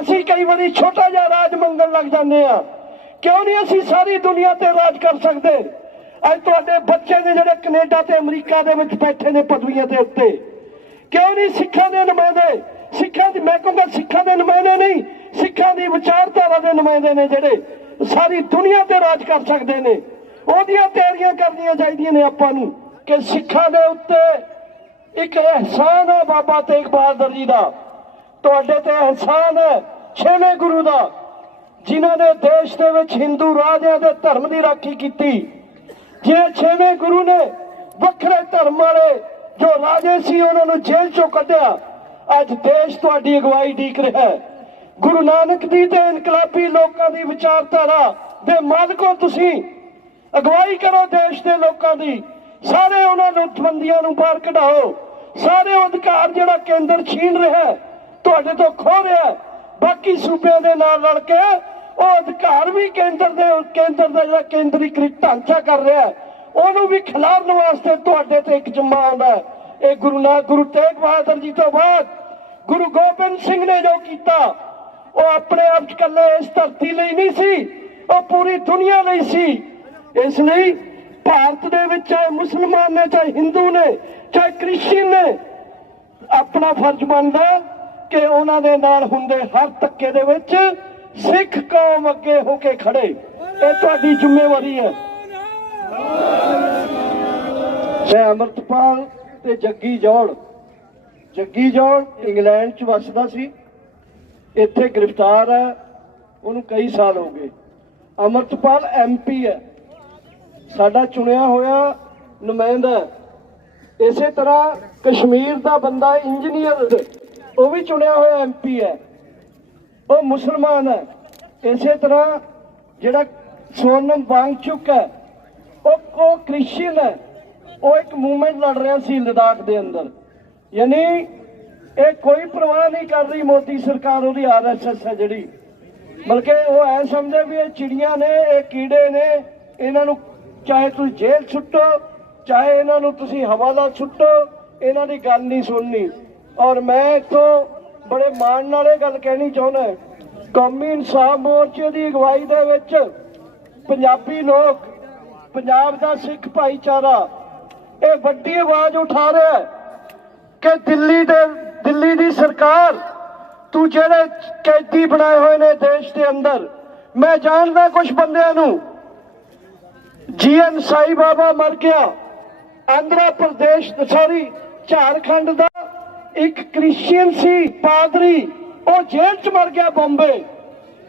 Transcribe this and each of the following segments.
ਅਸੀਂ ਕਈ ਵਾਰੀ ਛੋਟਾ ਜਿਹਾ ਰਾਜ ਮੰਗਣ ਲੱਗ ਜਾਂਦੇ ਆ ਕਿਉਂ ਨਹੀਂ ਅਸੀਂ ਸਾਰੀ ਦੁਨੀਆ ਤੇ ਰਾਜ ਕਰ ਸਕਦੇ? ਅੱਜ ਤੁਹਾਡੇ ਬੱਚੇ ਨੇ ਜਿਹੜੇ ਕੈਨੇਡਾ ਤੇ ਅਮਰੀਕਾ ਦੇ ਵਿੱਚ ਬੈਠੇ ਨੇ ਪਦਵੀਆਂ ਦੇ ਉੱਤੇ। ਕਿਉਂ ਨਹੀਂ ਸਿੱਖਾਂ ਦੇ ਨੁਮਾਇੰਦੇ? ਸਿੱਖਾਂ ਦੀ ਮੈਂ ਕਹੂੰਗਾ ਸਿੱਖਾਂ ਦੇ ਨੁਮਾਇੰਦੇ ਨਹੀਂ, ਸਿੱਖਾਂ ਦੀ ਵਿਚਾਰਧਾਰਾ ਦੇ ਨੁਮਾਇੰਦੇ ਨੇ ਜਿਹੜੇ ਸਾਰੀ ਦੁਨੀਆ ਤੇ ਰਾਜ ਕਰ ਸਕਦੇ ਨੇ। ਉਹਦੀਆਂ ਤਿਆਰੀਆਂ ਕਰਨੀਆਂ ਚਾਹੀਦੀਆਂ ਨੇ ਆਪਾਂ ਨੂੰ ਕਿ ਸਿੱਖਾਂ ਦੇ ਉੱਤੇ ਇੱਕ ਅਹਿਸਾਨ ਹੈ ਬਾਬਾ ਤੇਗ ਬਹਾਦਰ ਜੀ ਦਾ। ਤੁਹਾਡੇ ਤੇ ਇਨਸਾਨ ਹੈ ਛੇਵੇਂ ਗੁਰੂ ਦਾ ਜਿਨ੍ਹਾਂ ਨੇ ਦੇਸ਼ ਦੇ ਵਿੱਚ ਹਿੰਦੂ ਰਾਜਿਆਂ ਦੇ ਧਰਮ ਦੀ ਰਾਖੀ ਕੀਤੀ। ਜੇ ਛੇਵੇਂ ਗੁਰੂ ਨੇ ਵੱਖਰੇ ਧਰਮ ਵਾਲੇ ਜੋ ਰਾਜੇ ਸੀ ਉਹਨਾਂ ਨੂੰ ਜੇਲ੍ਹ ਚੋਂ ਕੱਢਿਆ ਅੱਜ ਦੇਸ਼ ਤੁਹਾਡੀ ਅਗਵਾਈ ਢੀਕ ਰਿਹਾ ਹੈ। ਗੁਰੂ ਨਾਨਕ ਦੀ ਤੇ ਇਨਕਲਾਬੀ ਲੋਕਾਂ ਦੀ ਵਿਚਾਰਧਾਰਾ ਦੇ ਮਾਲਕੋ ਤੁਸੀਂ ਅਗਵਾਈ ਕਰੋ ਦੇਸ਼ ਦੇ ਲੋਕਾਂ ਦੀ। ਸਾਰੇ ਉਹਨਾਂ ਨੋਟਬੰਦੀਆਂ ਨੂੰ ਬਾਹਰ ਕਢਾਓ। ਸਾਰੇ ਅਧਿਕਾਰ ਜਿਹੜਾ ਕੇਂਦਰ ਛੀਨ ਰਿਹਾ ਹੈ, ਤੁਹਾਡੇ ਤੋਂ ਖੋ ਰਿਹਾ ਬਾਕੀ ਸੂਬਿਆਂ ਦੇ ਨਾਲ ਰਲ ਕੇ ਉਹ ਅਧਿਕਾਰ ਵੀ ਕੇਂਦਰ ਦੇ ਕੇਂਦਰ ਦਾ ਜਿਹੜਾ ਕੇਂਦਰੀਕ੍ਰਿਤ ਢਾਂਚਾ ਕਰ ਰਿਹਾ ਉਹਨੂੰ ਵੀ ਖਿਲਾਰਨ ਵਾਸਤੇ ਤੁਹਾਡੇ ਤੇ ਇੱਕ ਜਮਾ ਆਉਂਦਾ ਇਹ ਗੁਰੂ ਨਾਨਕ ਗੁਰੂ ਤੇਗ ਬਹਾਦਰ ਜੀ ਤੋਂ ਬਾਅਦ ਗੁਰੂ ਗੋਬਿੰਦ ਸਿੰਘ ਨੇ ਜੋ ਕੀਤਾ, ਉਹ ਆਪਣੇ ਆਪ 'ਚ ਇਕੱਲੇ ਇਸ ਧਰਤੀ ਲਈ ਨਹੀਂ ਸੀ, ਉਹ ਪੂਰੀ ਦੁਨੀਆ ਲਈ ਸੀ। ਇਸ ਲਈ ਭਾਰਤ ਦੇ ਵਿੱਚ ਚਾਹੇ ਮੁਸਲਮਾਨ ਨੇ, ਚਾਹੇ ਹਿੰਦੂ ਨੇ, ਚਾਹੇ ਕ੍ਰਿਸਚੀਅਨ ਨੇ, ਆਪਣਾ ਫਰਜ਼ ਬਣਦਾ ਕਿ ਉਹਨਾਂ ਦੇ ਨਾਲ ਹੁੰਦੇ ਹਰ ਧੱਕੇ ਦੇ ਵਿੱਚ ਸਿੱਖ ਕੌਮ ਅੱਗੇ ਹੋ ਕੇ ਖੜੇ। ਇਹ ਤੁਹਾਡੀ ਜ਼ਿੰਮੇਵਾਰੀ ਹੈ। ਮੈਂ ਅਮਰਤਪਾਲ ਤੇ ਜੱਗੀ ਜੋੜ ਜੱਗੀ ਜੋੜ ਇੰਗਲੈਂਡ ਚ ਵੱਸਦਾ ਸੀ। ਇੱਥੇ ਗ੍ਰਿਫਤਾਰ ਹੈ। ਉਹਨੂੰ ਕਈ ਸਾਲ ਹੋ ਗਏ। ਅਮਰਤਪਾਲ ਐਮਪੀ ਹੈ। ਸਾਡਾ ਚੁਣਿਆ ਹੋਇਆ ਨੁਮਾਇੰਦਾ ਇਸੇ ਤਰ੍ਹਾਂ ਕਸ਼ਮੀਰ ਦਾ ਬੰਦਾ ਇੰਜੀਨੀਅਰ ਉਹ ਵੀ ਚੁਣਿਆ ਹੋਇਆ ਐਮਪੀ ਹੈ। ਉਹ ਮੁਸਲਮਾਨ ਹੈ। ਇਸੇ ਤਰ੍ਹਾਂ ਜਿਹੜਾ ਸੋਨਮ ਵਾਂਗਚੁਕ ਹੈ, ਉਹ ਉਹ ਕ੍ਰਿਸਚੀਅਨ ਹੈ। ਉਹ ਇੱਕ ਮੂਵਮੈਂਟ ਲੜ ਰਿਹਾ ਸੀ ਲਦਾਖ ਦੇ ਅੰਦਰ। ਯਾਨੀ ਇਹ ਕੋਈ ਪਰਵਾਹ ਨਹੀਂ ਕਰ ਰਹੀ ਮੋਦੀ ਸਰਕਾਰ, ਉਹਦੀ ਆਰਐਸਐਸ ਹੈ ਜਿਹੜੀ। ਬਲਕਿ ਉਹ ਐ ਸਮਝਦੇ ਵੀ ਇਹ ਚਿੜੀਆਂ ਨੇ, ਇਹ ਕੀੜੇ ਨੇ, ਇਹਨਾਂ ਨੂੰ ਚਾਹੇ ਤੁਸੀਂ ਜੇਲ੍ਹ ਛੁੱਟੋ ਚਾਹੇ ਇਹਨਾਂ ਨੂੰ ਤੁਸੀਂ ਹਵਾਲਾ ਛੁੱਟੋ ਇਹਨਾਂ ਦੀ ਗੱਲ ਨਹੀਂ ਸੁਣਨੀ। ਔਰ ਮੈਂ ਇੱਥੋਂ ਬੜੇ ਮਾਣ ਨਾਲ ਇਹ ਗੱਲ ਕਹਿਣੀ ਚਾਹੁੰਦਾ ਕੌਮੀ ਇਨਸਾਫ ਮੋਰਚੇ ਦੀ ਅਗਵਾਈ ਦੇ ਵਿੱਚ ਪੰਜਾਬੀ ਲੋਕ, ਪੰਜਾਬ ਦਾ ਸਿੱਖ ਭਾਈਚਾਰਾ, ਇਹ ਵੱਡੀ ਆਵਾਜ਼ ਉਠਾ ਰਿਹਾ ਹੈ ਕਿ ਦਿੱਲੀ ਦੇ, ਦਿੱਲੀ ਦੀ ਸਰਕਾਰ, ਤੂੰ ਜਿਹੜੇ ਕੈਦੀ ਬਣਾਏ ਹੋਏ ਨੇ ਦੇਸ਼ ਦੇ ਅੰਦਰ, ਮੈਂ ਜਾਣਦਾ ਕੁਝ ਬੰਦਿਆਂ ਨੂੰ। ਜੀਐਨ ਸਾਈ ਬਾਬਾ ਮਰ ਗਿਆ, ਆਂਧਰਾ ਪ੍ਰਦੇਸ਼, ਸੌਰੀ ਝਾਰਖੰਡ ਦਾ ਇੱਕ ਕ੍ਰਿਸਚੀਅਨ ਸੀ, ਪਾਦਰੀ, ਉਹ ਜੇਲ੍ਹ 'ਚ ਮਰ ਗਿਆ ਬੰਬੇ।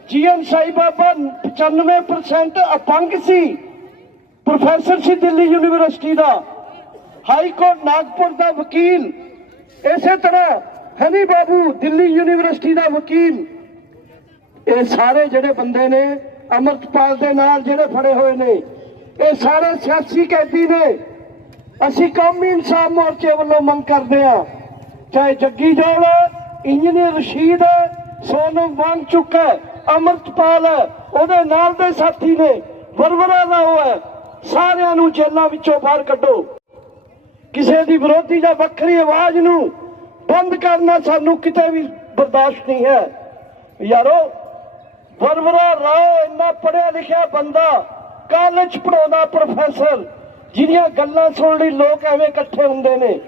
ਜੀਐਨ ਸਾਈ ਬਾਬਾ 95% ਅਪੰਗ ਸੀ। ਪ੍ਰੋਫੈਸਰ ਸੀ ਦਿੱਲੀ ਯੂਨੀਵਰਸਿਟੀ ਦਾ। ਹਾਈ ਕੋਰਟ ਨਾਗਪੁਰ ਦਾ ਵਕੀਲ। ਇਸੇ ਤਰ੍ਹਾਂ ਹਨੀ ਬਾਬੂ ਦਿੱਲੀ ਯੂਨੀਵਰਸਿਟੀ ਦਾ ਵਕੀਲ। ਇਹ ਸਾਰੇ ਜਿਹੜੇ ਬੰਦੇ ਨੇ, ਅਮਰਤਪਾਲ ਦੇ ਨਾਲ ਜਿਹੜੇ ਫੜੇ ਹੋਏ ਨੇ, ਇਹ ਸਾਰੇ ਸਿਆਸੀ ਕੈਦੀ ਨੇ। ਅਸੀਂ ਕੌਮੀ ਇਨਸਾਫ ਮੋਰਚੇ ਵੱਲੋਂ ਮੰਗ ਕਰਦੇ ਹਾਂ। ਚਾਹੇ ਜੱਗੀ ਜੋਲ ਇੰਜੀਨੀਅਰ ਰਸ਼ੀਦ ਹੈ, ਸੋਨਮ ਚੁੱਕਾ ਅਮਰਤਪਾਲ ਉਹਦੇ ਨਾਲ ਦੇ ਸਾਥੀ ਨੇ ਵਰਵਰਾ ਰਾਓ ਹੈ ਸਾਰਿਆਂ ਨੂੰ ਜੇਲ੍ਹਾਂ ਵਿੱਚੋਂ ਬਾਹਰ ਕੱਢੋ। ਕਿਸੇ ਦੀ ਵਿਰੋਧੀ ਜਾਂ ਵੱਖਰੀ ਆਵਾਜ਼ ਨੂੰ ਬੰਦ ਕਰਨਾ ਸਾਨੂੰ ਕਿਤੇ ਵੀ ਬਰਦਾਸ਼ਤ ਨਹੀਂ ਹੈ। ਯਾਰੋ ਵਰਵਰਾ ਰਾਓ ਇੰਨਾ ਪੜਿਆ ਲਿਖਿਆ ਬੰਦਾ ਕਾਲਜ ਪੜਾਉਂਦਾ ਪ੍ਰੋਫੈਸਰ ਜਿਹਦੀਆਂ ਗੱਲਾਂ ਸੁਣ ਲਈ ਲੋਕ ਐਵੇਂ ਇਕੱਠੇ ਹੁੰਦੇ ਨੇ।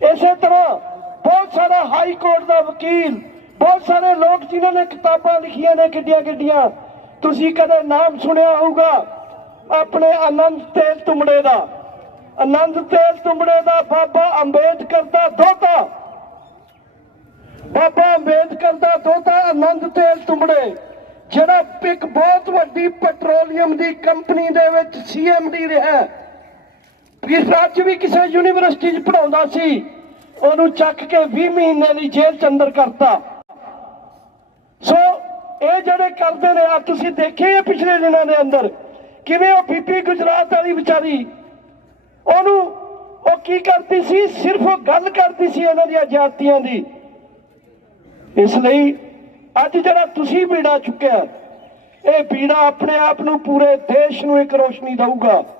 ਇਸੇ ਤਰ੍ਹਾਂ ਬਹੁਤ ਸਾਰਾ ਹਾਈ ਕੋਰਟ ਦਾ ਵਕੀਲ, ਬਹੁਤ ਸਾਰੇ ਲੋਕ ਜਿਨ੍ਹਾਂ ਨੇ ਕਿਤਾਬਾਂ ਲਿਖੀਆਂ ਨੇ ਕਿੱਡੀਆਂ ਕਿੱਡੀਆਂ, ਤੁਸੀਂ ਕਦੇ ਨਾਮ ਸੁਣਿਆ ਹੋਊਗਾ ਆਪਣੇ ਆਨੰਦ ਤੇਲ ਤੁੰਬੜੇ ਦਾ। ਆਨੰਦ ਤੇਲ ਤੁੰਬੜੇ ਦਾ ਬਾਬਾ ਅੰਬੇਦਕਰ ਦਾ ਦੋਤਾ। ਬਾਬਾ ਅੰਬੇਦਕਰ ਦਾ ਦੋਤਾ ਅਨੰਦ ਤੇਲ ਤੁੰਬੜੇ ਜਿਹੜਾ ਇੱਕ ਬਹੁਤ ਵੱਡੀ ਪੈਟਰੋਲੀਅਮ ਦੀ ਕੰਪਨੀ ਦੇ ਵਿੱਚ ਸੀਐਮਡੀ ਰਿਹਾ ਹੈ। ਇਸ ਵੀ ਕਿਸੇ ਯੂਨੀਵਰਸਿਟੀ 'ਚ ਪੜਾਉਂਦਾ ਸੀ। ਉਹਨੂੰ ਚੱਕ ਕੇ 20 ਮਹੀਨੇ ਦੀ ਜੇਲ੍ਹ 'ਚ ਅੰਦਰ ਕਰਤਾ। ਸੋ ਇਹ ਜਿਹੜੇ ਕਰਦੇ ਨੇ ਆ ਤੁਸੀਂ ਦੇਖੇ ਆ ਪਿਛਲੇ ਦਿਨਾਂ ਦੇ ਅੰਦਰ, ਕਿਵੇਂ ਉਹ ਬੀਬੀ ਗੁਜਰਾਤ ਵਾਲੀ ਵਿਚਾਰੀ, ਉਹਨੂੰ ਉਹ ਕੀ ਕਰਦੀ ਸੀ? ਸਿਰਫ ਉਹ ਗੱਲ ਕਰਦੀ ਸੀ ਇਹਨਾਂ ਦੀਆਂ ਜਾਤੀਆਂ ਦੀ। ਇਸ ਲਈ ਅੱਜ ਜਿਹੜਾ ਤੁਸੀਂ ਬੀੜਾ ਚੁੱਕਿਆ, ਇਹ ਬੀੜਾ ਆਪਣੇ ਆਪ ਨੂੰ ਪੂਰੇ ਦੇਸ਼ ਨੂੰ ਇੱਕ ਰੋਸ਼ਨੀ ਦਊਗਾ।